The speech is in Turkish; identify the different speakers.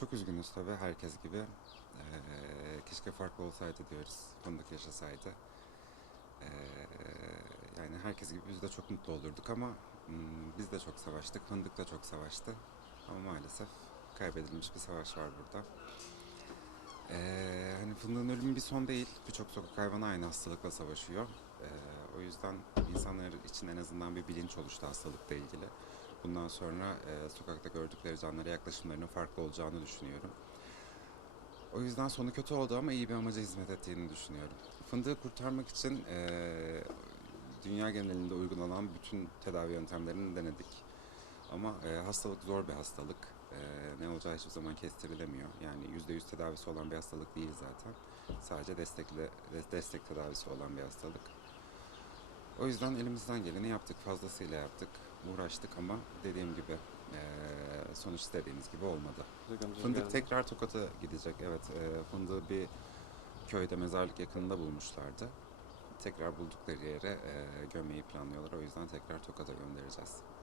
Speaker 1: Çok üzgünüz tabii herkes gibi. Ee, keşke farklı olsaydı diyoruz. Fındık yaşasaydı. Ee, yani herkes gibi biz de çok mutlu olurduk ama hmm, biz de çok savaştık. Fındık da çok savaştı. Ama maalesef kaybedilmiş bir savaş var burada. Ee, hani fındığın ölümü bir son değil. Birçok sokak hayvanı aynı hastalıkla savaşıyor. Ee, o yüzden insanlar için en azından bir bilinç oluştu hastalıkla ilgili. Bundan sonra e, sokakta gördükleri canlılara yaklaşımlarının farklı olacağını düşünüyorum. O yüzden sonu kötü oldu ama iyi bir amaca hizmet ettiğini düşünüyorum. Fındığı kurtarmak için e, dünya genelinde uygulanan bütün tedavi yöntemlerini denedik. Ama e, hastalık zor bir hastalık. E, ne olacağı hiçbir zaman kestirilemiyor. Yani %100 tedavisi olan bir hastalık değil zaten. Sadece destekle, de- destek tedavisi olan bir hastalık. O yüzden elimizden geleni yaptık, fazlasıyla yaptık, uğraştık ama dediğim gibi e, sonuç istediğimiz gibi olmadı. Fındık tekrar Tokat'a gidecek. Evet, e, fındığı bir köyde mezarlık yakınında bulmuşlardı. Tekrar buldukları yere e, gömmeyi planlıyorlar. O yüzden tekrar Tokat'a göndereceğiz.